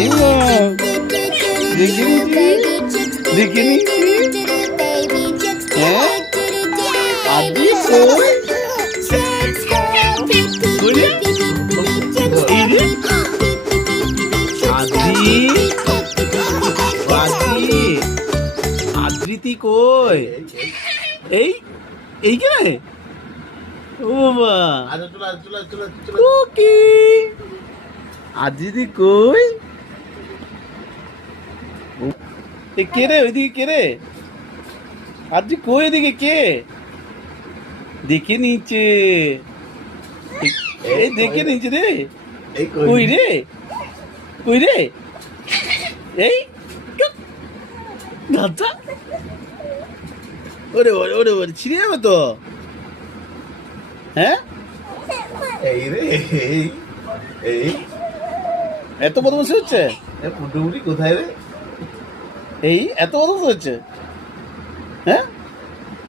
এই মা, দেখে নিচ্ছি, দেখে নিচ্ছি। হ্যাঁ, আদি কই? কই রে? এই রে? আদি, আদি, আদৃতি কই? এই, এইখানে? ও বাবা, কুকি, আদৃতি কই? এ কে রে? ওইদিকে কে রে? আদৃতি কই? এদিকে কে? দেখে নিচ্ছে, এই দেখে নিচ্ছে রে। কই রে? কই রে? এই গাছা, ওরে ওরে ওরে ওরে, ছিঁড়ে যাবে তো। হ্যাঁ, এই রে এই এই এত বদমাশি হচ্ছে? পুটুপুটি কোথায় রে? এই এত বদমাশি হচ্ছে? হ্যাঁ,